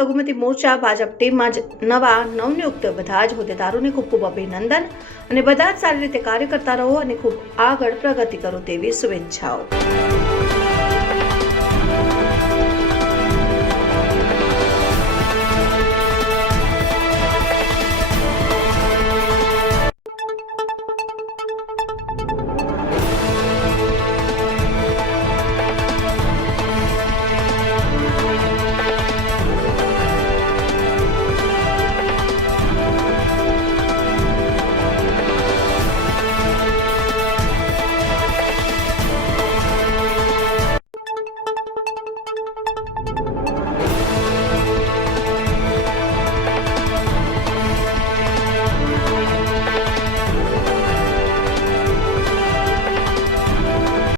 લઘુમતી મોરચા ભાજપ ટીમમાં નવા નવનિયુક્ત બધા જ હોદ્દેદારોને ખૂબ ખૂબ અભિનંદન અને બધા જ સારી રીતે કાર્ય કરતા રહો અને ખૂબ આગળ પ્રગતિ કરો તેવી શુભેચ્છાઓ।